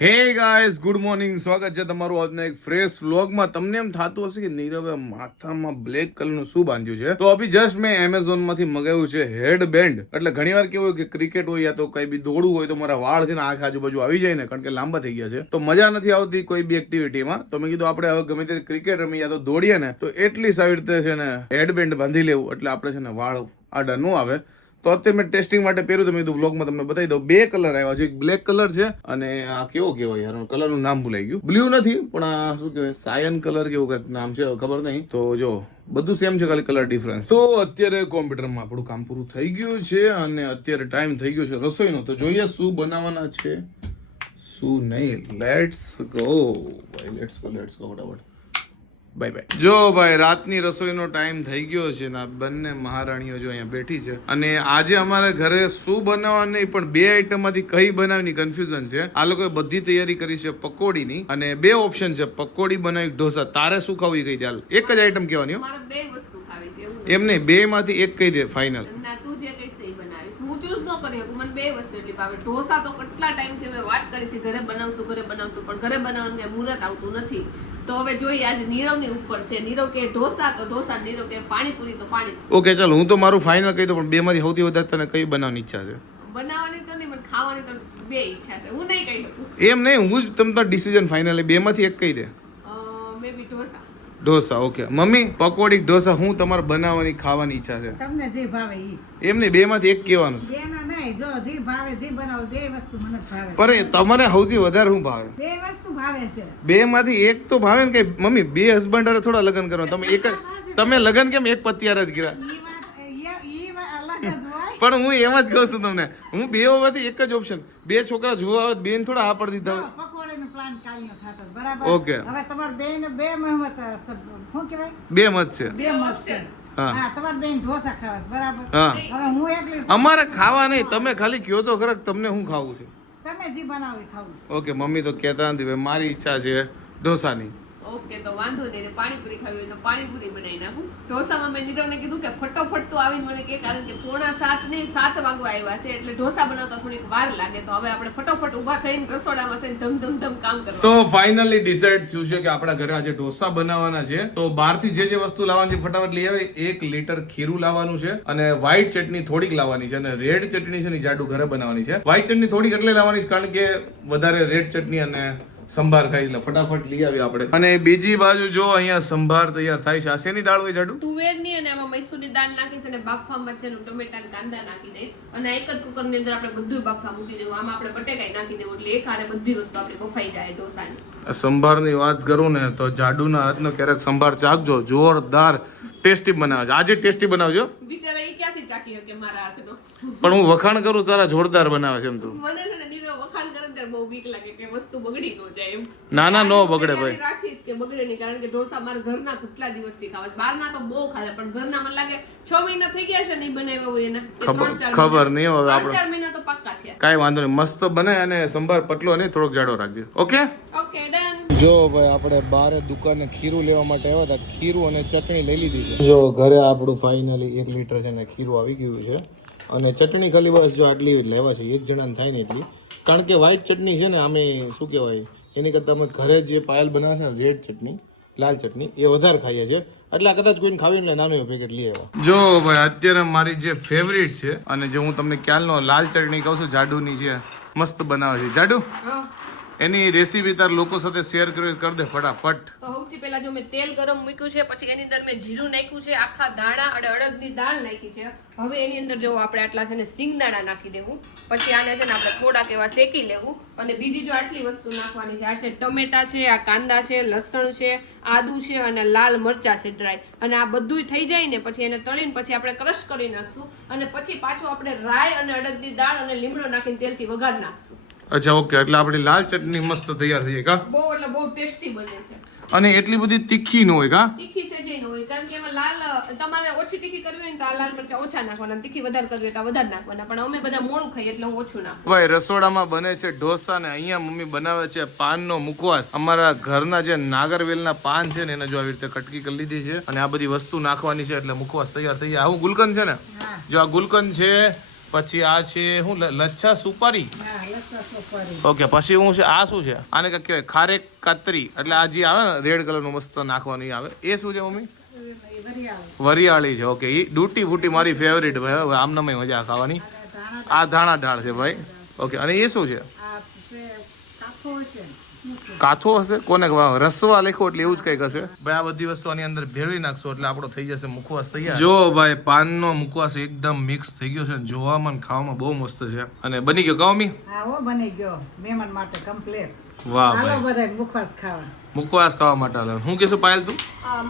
હે guys good morning સ્વાગત છે તમારું આજના એક ફ્રેશ વ્લોગમાં તમને એમ થતું હશે કે નીરવે માથામાં બ્લેક કલરનું શું બાંધ્યું છે? તો અભી જસ્ટ મેં એમેઝોનમાંથી મગાવ્યું છે હેડ બેન્ડ એટલે ઘણીવાર કેવું કે ક્રિકેટ હોય યા તો કઈ બી દોડવું હોય તો મારા વાળ છે ને આંખ આજુબાજુ આવી જાય ને, કારણ કે લાંબા થઈ ગયા છે. તો મજા નથી આવતી કોઈ બી એક્ટિવિટીમાં તો મેં કીધું આપણે હવે ગમે તે ક્રિકેટ રમી યા તો દોડીએ ને, તો એટલી સારી રીતે છે ને હેડ બેન્ડ બાંધી લેવું. એટલે આપણે છે ને વાળ આડા ન આવે. તો અત્યારે મેં ટેસ્ટિંગ માટે પહેર્યું તો મેં કીધું બ્લોગમાં તમને બતાવી દઉં. બે કલર આવ્યા છે. એક બ્લેક કલર છે અને આ કેવો કહેવાય યાર? કલરનું નામ ભૂલાઈ ગયું. બ્લુ નથી, પણ આ શું કહેવાય? સાયન કલર કેવું કંઈક નામ છે ખબર નહીં. તો જો, બધું સેમ છે ખાલી કલર ડિફરન્સ તો અત્યારે કોમ્પ્યુટરમાં આપણું કામ પૂરું થઈ ગયું છે અને અત્યારે ટાઈમ થઈ ગયો છે રસોઈનો. તો જોઈએ શું બનાવવાના છે. શું નહીં? Let's go let's go let's go ફટાફટ. બાય બાય જો ભાઈ રાતની રસોઈનો ટાઈમ થઈ ગયો છે ને આ બંને મહારાણીઓ જો અહીંયા બેઠી છે. અને આજે અમારે ઘરે શું બનાવવાની પણ બે આઈટમમાંથી કઈ બનાવવાની કન્ફ્યુઝન છે. આ લોકોએ બધી તૈયારી કરી છે પકોડીની અને બે ઓપ્શન છે. પકોડી બનાવી ઢોસા. તારે શું ખાવું કહી દે. એક જ આઈટમ કહેવાની એમ નહીં બે માંથી એક કહી દે ફાઇનલ ઢોસા તો કેટલા ટાઈમથી મેં વાત કરી છે ઘરે બનાવશું ઘરે બનાવશું પણ ઘરે બનાવવાનું મુહૂર્ત આવતું નથી. તો હવે જોઈએ આજે નીરવની ઉપર છે. નીરવ કે ઢોસા તો ઢોસા નીરવ કે પાણીપુરી તો પાણીપુરી. ઓકે ચાલો હું તો મારું ફાઇનલ કહી દઉં પણ બે માંથી સૌથી વધારે તને કઈ બનાવવાની ઈચ્છા છે? બનાવવાની તો નહીં પણ ખાવાની તો બે ઈચ્છા છે. હું નહીં કહી શકું. એમ નહીં હું જ તમને ડિસિઝન ફાઇનલ બે માંથી એક કહી દે. ઢોસા ઓકે મમ્મી પકોડી ઢોસા હું તમારે બનાવવાની ખાવાની ઈચ્છા છે? તમને જે ભાવે એ એમ નહીં બે માંથી એક કહેવાનું છે. જો જે ભાવે જે બનાવો બે વસ્તુ મને ભાવે પર એ તમારે સૌથી વધારે શું ભાવે? બે વસ્તુ ભાવે છે. બે માંથી એક તો ભાવે ને કે મમ્મી બે હસબન્ડ હારે થોડા લગ્ન કરવા. તમે એક જ તમે લગ્ન કેમ એક પતિયાર જ હોય. પણ હું એમ જ કહું છું તમને હું બે માંથી એક જ ઓપ્શન બે છોકરા જોવા આવે બેન થોડા આ પડતી જો, થાવ પ્લાન કાલનો થતો બરાબર? Okay. હવે તમાર બેન બે મહેમત શું કહેવાય? બે મત છે. બે મત છે. અમારે ખાવા નહીં. તમે ખાલી કયો તો ખરા તમને હું ખાવું છે. ઓકે મમ્મી તો કહેતા નથી મારી ઈચ્છા છે ઢોસાની. ઓકે, તો વાંધો નહીં પાણીપુરી ખાવી હોય તો પાણીપુરી બનાવી નાખું. ઢોસામાં મેં નીરવને કીધું કે ફટોફટ તો આવીને મને કે, કારણ કે પોણા સાત ને સાત વાગવા આવ્યા છે, એટલે ઢોસા બનાવતા થોડીક વાર લાગે. તો હવે આપણે ફટોફટ ઊભા થઈને રસોડામાં છે ધમ ધમ ધમ કામ કરવા તો ફાઇનલી ડિસાઈડ થયું છે કે આપણા ઘરે આજે ઢોસા બનાવવાના છે. તો બહારથી જે જે વસ્તુ લાવવાની છે ફટાફટ લઈ આવે. એક લીટર ખીરું લાવવાનું છે અને વ્હાઈટ ચટણી થોડીક લાવવાની છે અને રેડ ચટણી છે ને જાડુ ઘરે બનાવવાની છે. વ્હાઈટ ચટણી થોડીક એટલે લાવવાની છે, કારણ કે વધારે રેડ ચટણી અને સંભાર ખાઈ એટલે ફટાફટ લઈ આવી આપણે. અને બીજી બાજુ જો અહીંયા સંભાર તૈયાર થાય છે. આ શેની દાળ હોય જાડુ? તુવેરની અને આમાં મૈસૂરની દાળ નાખીશ અને બાફવામાં છે ને અને કાંદા નાખી દઈશ. અને આ એક જ કુકરની અંદર આપણે બધું બાફવા મૂકી દેવું. આમાં આપણે બટેકાઈ નાખી દેવું. એટલે એક હારે બધી વસ્તુ આપણે બફાઈ જાય ઢોસાની. સંભારની વાત કરું ને તો જાડુના હાથનો ક્યારેક સંભાર ચાખજો. જોરદાર ટેસ્ટી બનાવે છે. આજે ટેસ્ટી બનાવજો. બિચારા એ ક્યાંથી ચાખી શકે મારા હાથનો? પણ હું વખાણ કરું તારા જોરદાર બનાવે છે એમ તું. મને છે ને નીરવ વખાણ કરે ને ત્યારે બહુ બીક લાગે કે વસ્તુ બગડી ન જાય એમ. ના ના નો બગડે ભાઈ. રાખીશ કે બગડે નહીં કારણ કે ઢોસા મારા ઘરના કેટલા દિવસથી ખાવા બહાર ના તો બહુ ખાધા પણ ઘરના મને લાગે છ મહિના થઈ ગયા છે નહીં બનાવ્યો હોય એના. ખબર- ખબર નહીં હવે આપણે- 4 મહિના તો પાક્કા થયા. કાઈ વાંધો નહીં મસ્ત બને અને સંભાર પતલો નહીં થોડોક જાડો રાખજો. ઓકે ઓકે ડન જો ભાઈ આપણે બારે દુકાને ખીરું લેવા માટે આવ્યા હતા ખીરું અને ચટણી લઈ લીધી છે. જો ઘરે આપણું ફાઇનલી એક લીટર છે ને ખીરું આવી ગયું છે. અને ચટણી ખાલી બસ જો આટલી લેવા છે એક જણાને થાય ને એટલી. કારણ કે વ્હાઈટ ચટણી છે ને અમે શું કહેવાય એની કરતાં અમે ઘરે જે પાયલ બનાવે છે ને રેડ ચટણી લાલ ચટણી એ વધારે ખાઈએ છીએ. એટલે આ કદાચ કોઈને ખાવી એટલે નાનું પેકેટ લઈ આવ્યા. જો ભાઈ અત્યારે મારી જે ફેવરિટ છે અને જે હું તમને ખ્યાલનો લાલ ચટણી કહું છું જાડુની જે મસ્ત બનાવે છે. જાડુ? એની રેસીપી તાર લોકો સાથે શેર કરી કર દે ફટાફટ. સૌથી પહેલા જો મેં તેલ ગરમ મૂક્યું છે, પછી એની અંદર મેં જીરું નાખ્યું છે, આખા દાણા અને અડદની દાળ નાખી છે. હવે એની અંદર જો આપણે આટલા છે ને સિંગદાણા નાખી દેવું. પછી આને છે ને આપણે થોડાક એવા શેકી લેવું. અને બીજી જો આટલી વસ્તુ નાખવાની છે, આ છે ટમેટા છે, આ કાંદા છે, લસણ છે, આદુ છે અને લાલ મરચા છે ડ્રાય અને આ બધું થઈ જાય ને પછી એને તળીને પછી આપણે ક્રશ કરી નાખશું. અને પછી પાછું આપણે રાય અને અડદની દાળ અને લીમડો નાખીને તેલથી વઘાર નાખશું. અચ્છા ઓકે એટલે આપણી લાલ ચટણી મસ્ત તૈયાર થઈ જાય કા બહુ એટલે બહુ ટેસ્ટી બને છે. અને એટલી બધી તીખી ન હોય કા તીખી સેજે ન હોય કારણ કે એમાં લાલ તમારે ઓછી તીખી કરવી હોય ને તો આ લાલ મરચા ઓછા નાખવાના તીખી વધારે કરવી હોય તો વધારે નાખવાના પણ અમે બધા મોળું ખાઈએ એટલે હું ઓછું નાખું. ભાઈ રસોડામાં બને છે ઢોસા ને અહીંયા મમ્મી બનાવે છે પાનનો મુખવાસ. અમારા ઘરના જે નાગરવેલના પાન છે ને એને જો આવી રીતે કટકી કરી લીધી છે. અને આ બધી વસ્તુ નાખવાની છે એટલે મુખવાસ તૈયાર થઈ જાય આવું ગુલકંદ છે ને? જો આ ગુલકંદ છે પછી આ છે શું લચ્છા સુપારી? હા લચ્છા સોપારી. ઓકે પછી હું છે આ શું છે? આને કંઈક કહેવાય ખારેક કાતરી. એટલે આ જે આવે ને રેડ કલરનું મસ્ત નાખવાની આવે. એ શું છે મમ્મી? વરિયાળી. છે ઓકે. એ ડૂટી ફૂટી મારી ફેવરિટ ભાઈ હવે આમનામાં મજા ખાવાની. આ ધાણા ઢાળ છે ભાઈ. ઓકે અને એ શું છે? કાથો હશે? કોને રસવા લખો એટલે એવું જ કંઈક હશે. ભાઈ આ બધી વસ્તુ આની અંદર ભેળવી નાખશો એટલે આપણો થઈ જશે મુખવાસ તૈયાર. જો ભાઈ પાનનો મુખવાસ એકદમ મિક્સ થઈ ગયો છે જોવામાં ખાવામાં બહુ મસ્ત છે. અને બની ગયો હા બની ગયો. મહેમાન માટે કમ્પ્લીટ વાહ ભાઈ. બધા મુખવાસ ખાવા. મુખવાસ ખાવા માટે હાલે. હું કહેશું પાયલ તું?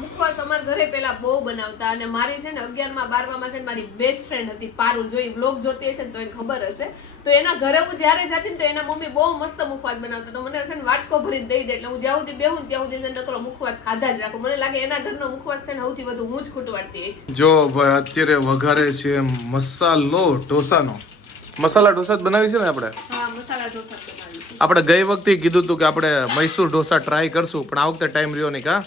મુખવાસ અમાર ઘરે પેલા બહુ બનાવતા અને મારી છે ને અગિયારમાં બારમામાં છે ને મારી બેસ્ટ ફ્રેન્ડ હતી પારુલ. જોઈ બ્લોગ જોતી હશે ને તો એને ખબર હશે. તો એના ઘરે હું જ્યારે જતી ને તો એના મમ્મી બહુ મસ્ત મુખવાસ બનાવતા. તો મને છે ને વાટકો ભરીને દઈ દે. એટલે હું જ્યાં સુધી બેહું ત્યાં સુધી છે ને નકરો મુખવાસ ખાધા જ રાખું. મને લાગે એના ઘરનો મુખવાસ છે ને સૌથી વધુ હું જ ખૂટવાડતી હઈશ. જો ભાઈ અત્યારે વઘારે છે મસાલો ઢોસાનો. મસાલા ઢોસા જ બનાવી છે ને આપણે? હા મસાલા ઢોસા બનાવી છે આપણે ગઈ વખતે કીધું હતું કે આપણે મૈસૂર ઢોસા ટ્રાય કરશું પણ આ વખતે ટાઈમ રહ્યો નહીં કા?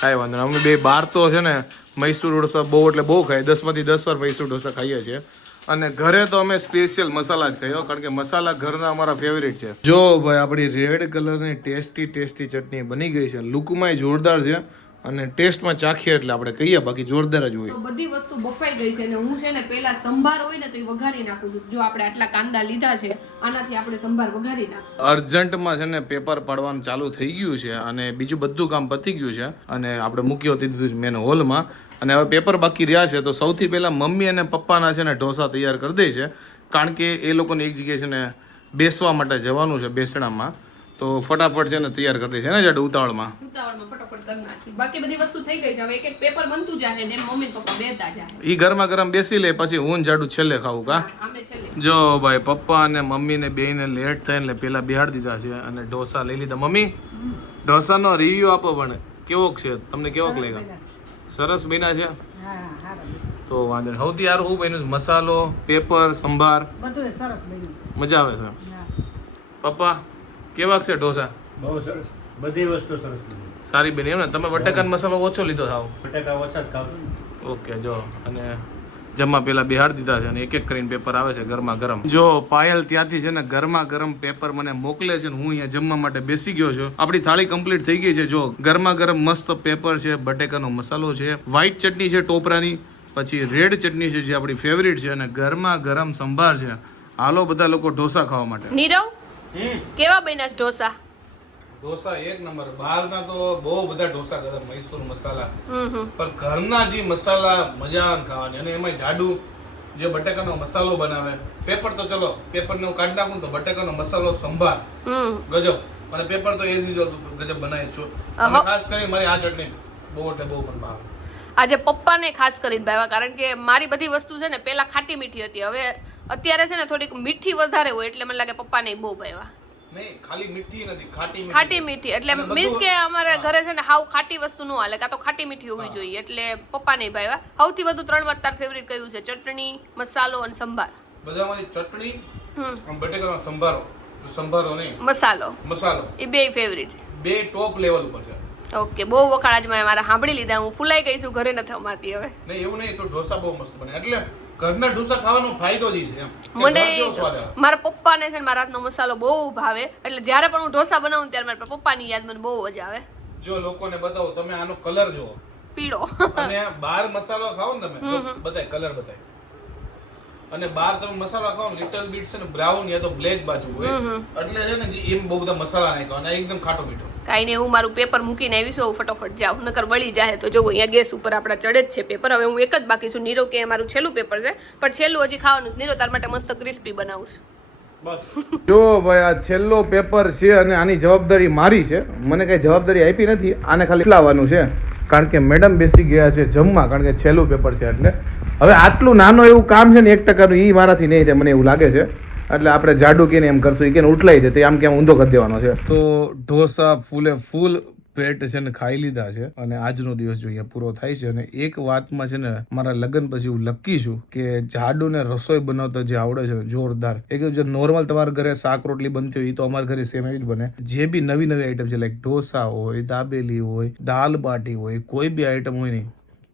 કાંઈ વાંધો નહીં. અમે બે બાર તો છે ને મૈસૂર ઢોસા બહુ એટલે બહુ ખાય દસમાંથી દસ વાર મૈસૂર ઢોસા ખાઈએ છીએ. અને ઘરે તો અમે સ્પેશિયલ મસાલા જ ખાઈએ કારણ કે મસાલા ઘરના અમારા ફેવરેટ છે. જો ભાઈ આપણી રેડ કલરની ટેસ્ટી ટેસ્ટી ચટણી બની ગઈ છે. લુકમાંય જોરદાર છે. અને ટેસ્ટમાં ચાખીએ એટલે આપણે કહીએ બાકી જોરદાર જ હોય. બધી વસ્તુ બફાઈ ગઈ છે અને હું છે ને પેલા સંભાર હોય ને તો એ વઘારી નાખું છું. જો આપણે આટલા કાંદા લીધા છે આનાથી આપણે સંભાર વઘારી નાખશું. અર્જન્ટમાં છે ને પેપર પાડવાનું ચાલુ થઈ ગયું છે અને બીજું બધું કામ પતી ગયું છે અને આપણે મૂક્યો દીધું છે મેન હોલમાં. અને હવે પેપર બાકી રહ્યા છે તો સૌથી પહેલાં મમ્મી અને પપ્પાના છે ને ઢોસા તૈયાર કરી દે છે. કારણ કે એ લોકોને એક જગ્યાએ છે ને બેસવા માટે જવાનું છે બેસણામાં. તો ફટાફટ છે ને તૈયાર કરી દે છે ને જાડુ ઉતાવળમાં. ઉતાવળમાં ફટાફટ કરી નાખી બાકી બધી વસ્તુ થઈ ગઈ છે. હવે એક એક પેપર બનતું જાહે ને મમ્મી પપ્પા બેતા જાહે. એ ગરમા ગરમ બેસી લે પછી હું જાડું છેલ્લે ખાવું કા? અમે છેલ્લે. જો ભાઈ પપ્પા અને મમ્મીને બેયને લેટ થાય એટલે પેલા બિહાડી દીધા છે અને ઢોસા લઈ લીધા. મમ્મી ઢોસાનો રિવ્યુ આપો પણ. કેવોક છે? તમને કેવોક લાગ્યો? સરસ બન્યા છે? તો વાંધો નહીં. સૌથી યાર હું બન્યું મસાલો પેપર સંભાર. બધું સરસ બન્યું છે. મજા આવે છે. પપ્પા કેવાક છે ઢોસા? બહુ સરસ. બધી વસ્તુ સરસ સારી બની એમ ને? તમે બટાકાનો મસાલો ઓછો લીધો થાવ બટાકા ઓછા જ ખાવ. ઓકે જો. અને જમવા પેલા બિહાર દીધા છે અને એક એક કરીને પેપર આવે છે ગરમા ગરમ. જો પાયલ ત્યાંથી છે ને ગરમા ગરમ પેપર મને મોકલે છે ને હું અહીંયા જમવા માટે બેસી ગયો છું. આપણી થાળી કમ્પ્લીટ થઈ ગઈ છે જો. ગરમા ગરમ મસ્ત પેપર છે બટેકાનો મસાલો છે વ્હાઈટ ચટણી છે ટોપરાની પછી રેડ ચટણી છે જે આપણી ફેવરિટ છે અને ગરમા ગરમ સંભાર છે. હાલો બધા લોકો ઢોસા ખાવા માટે. નીરવ? કેવા બન્યા ઢોસા? ઢોસા એક નંબર. બહારના તો બહુ બધા ઢોસા કરે મૈસૂર મસાલા. પણ ઘરના જે મસાલા મજા ખાવાની. અને એમાં જાડુ જે બટેકાનો મસાલો બનાવે. પેપર તો ચલો પેપરને હું કાઢી નાખું તો બટેકાનો મસાલો સંભાર. ગજબ. અને પેપર તો એઝ યુઝ્યુઅલ ગજબ બનાવી છું. ખાસ કરી મારી આ ચટણી બહુ એટલે બહુ પણ ભાવે. આજે પપ્પાને ખાસ કરીને ભાવ્યા. કારણ કે મારી બધી વસ્તુ છે ને પેલા ખાટી મીઠી હતી. હવે અત્યારે છે ને થોડીક મીઠી વધારે હોય એટલે મને લાગે પપ્પાને બહુ ભાવ્યા. ખાલી મીઠી નથી ખાટી મીઠી. ખાટી મીઠી એટલે મીન્સ કે અમારે ઘરે છે ને હાવ ખાટી વસ્તુ ન હાલે કાં તો ખાટી મીઠી હોવી જોઈએ એટલે પપ્પા નહીં ભાવ્યા. સૌથી વધુ ત્રણમાં તાર ફેવરિટ કયું છે? ચટણી મસાલો અને સંભાર. બધામાંથી ચટણી હમ. સંભારો. સંભારો નહીં. મસાલો. મસાલો. એ બે ફેવરિટ બે ટોપ લેવલ ઉપર છે. ઓકે બહુ વખાણ આજે મેં મારા સાંભળી લીધા હું ફૂલાઈ ગઈ છું ઘરે નથી અમાતી હવે. નહીં એવું નહીં તો ઢોસા બહુ મસ્ત બને. એટલે ઘરના ઢોસા ખાવાનો ફાયદો જ છે મને મારા પપ્પાને છે ને મારા હાથનો મસાલો બહુ ભાવે. એટલે જ્યારે પણ હું ઢોસા બનાવું ત્યારે મારા પપ્પાની યાદ મને બહુ જ આવે. જો લોકોને બતાવો તમે આનો કલર જુઓ. પીળો. અને બાર મસાલો ખાઓ ને તમે તો કલર બતાય. અને બહાર તમે મસાલા ખાઓ લિટલ બીટ છે ને બ્રાઉન યા તો બ્લેક બાજુ હોય. એટલે છે ને જે એમ બહુ બધા મસાલા નાખ્યો અને એકદમ ખાટો મીઠો. કાઈ નહીં હું મારું પેપર મૂકીને આવી છું ફટાફટ જાવ નકર બળી જાય તો જો અહીંયા ગેસ ઉપર આપણા ચડે જ છે પેપર હવે હું એક જ બાકી છું નીરો કે મારું છેલ્લું પેપર છે પણ છેલ્લું હજી ખાવાનું છે. નીરવ તાર માટે મસ્ત ક્રિસ્પી બનાવું છું. બસ. જો ભાઈ આ છેલ્લો પેપર છે અને આની જવાબદારી મારી છે. મને કઈ જવાબદારી આપી નથી આને ખાલી લાવવાનું છે. કારણ કે મેડમ બેસી ગયા છે જમવા કારણ કે છેલ્લું પેપર છે એટલે. હવે આટલું નાનું એવું કામ છે ને એક ટકાનું એ મારાથી નહીં થાય, મને એવું લાગે છે. એટલે આપણે જાડુ કે એમ કરશું એ કે ઉઠલાઈ જાય આમ કેમ ઊંધો કરી દેવાનો છે. તો ઢોસા ફૂલે ફૂલ પેટ છે ને ખાઈ લીધા છે અને આજનો દિવસ જો અહીંયા પૂરો થાય છે અને એક વાતમાં છે ને મારા લગ્ન પછી હું લકી છું કે જાડુને રસોઈ બનાવતા જે આવડે છે ને જોરદાર, એક જે નોર્મલ તમારા ઘરે શાક રોટલી બનતી હોય એ તો અમારા ઘરે સેમ એવી જ બને. જે બી નવી નવી આઈટમ છે લાઈક ઢોસા હોય, દાબેલી હોય, દાલ બાટી હોય, કોઈ બી આઈટમ હોય નહીં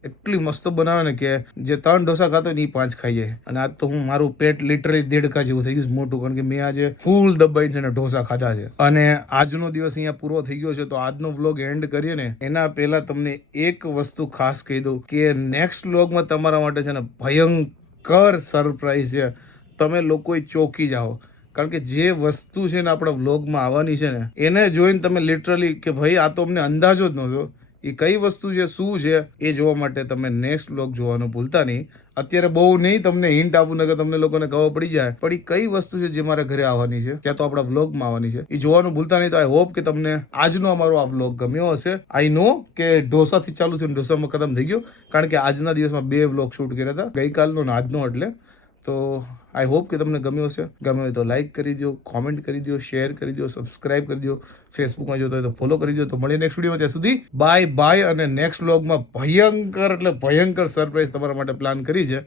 એટલી મસ્ત બનાવે ને કે જે ત્રણ ઢોસા ખાતો ને એ પાંચ ખાઈ જાય. અને આજ તો હું મારું પેટ લિટરલી દેડકા જેવું થઈ ગયું મોટું, કારણ કે મેં આજે ફૂલ દબાઈ છે ને ઢોસા ખાધા છે. અને આજનો દિવસ અહીંયા પૂરો થઈ ગયો છે, તો આજનો વ્લોગ એન્ડ કરીએ ને, એના પહેલા તમને એક વસ્તુ ખાસ કહી દઉં કે નેક્સ્ટ વ્લોગમાં તમારા માટે છે ને ભયંકર સરપ્રાઈઝ છે. તમે લોકોએ ચોકી જાઓ. કારણ કે જે વસ્તુ છે ને આપણા વ્લોગમાં આવવાની છે ને, એને જોઈને તમે લિટરલી કે ભાઈ આ તો અમને અંદાજો જ નહોતો. એ કઈ વસ્તુ છે, શું છે, એ જોવા માટે તમે નેક્સ્ટ વ્લોગ જોવાનું ભૂલતા નહીં. અત્યારે બહુ નહીં, તમને હિન્ટ આપું નગર તમને લોકોને ખબર પડી જાય. પણ એ કઈ વસ્તુ છે જે મારા ઘરે આવવાની છે? ક્યાં તો આપણા વ્લોગમાં આવવાની છે. એ જોવાનું ભૂલતા નહીં, તો આઈ હોપ કે તમને આજનો અમારો આ વ્લોગ ગમ્યો હશે. આઈ નો કે ઢોસાથી ચાલુ થયું ઢોસામાં ખતમ થઈ ગયો. કારણ કે આજના દિવસમાં બે વ્લોગ શૂટ કર્યા હતા. ગઈકાલનો ને આજનો એટલે. તો આઈ હોપ કે તમને ગમ્યો હશે. ગમ્યો હોય તો લાઈક કરી દો કોમેન્ટ કરી દો શેર કરી દો સબસ્ક્રાઇબ કરી દો ફેસબુકમાં જોતો હોય તો ફોલો કરી દો તો મળીએ નેક્સ્ટ વિડીયોમાં ત્યાં સુધી બાય બાય અને નેક્સ્ટ વ્લોગમાં ભયંકર એટલે ભયંકર સરપ્રાઈઝ તમારા માટે પ્લાન કરી છે.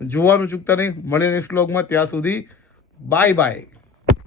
જોવાનું ચૂકતા નહીં. મળીએ નેક્સ્ટ વ્લોગમાં ત્યાં સુધી બાય બાય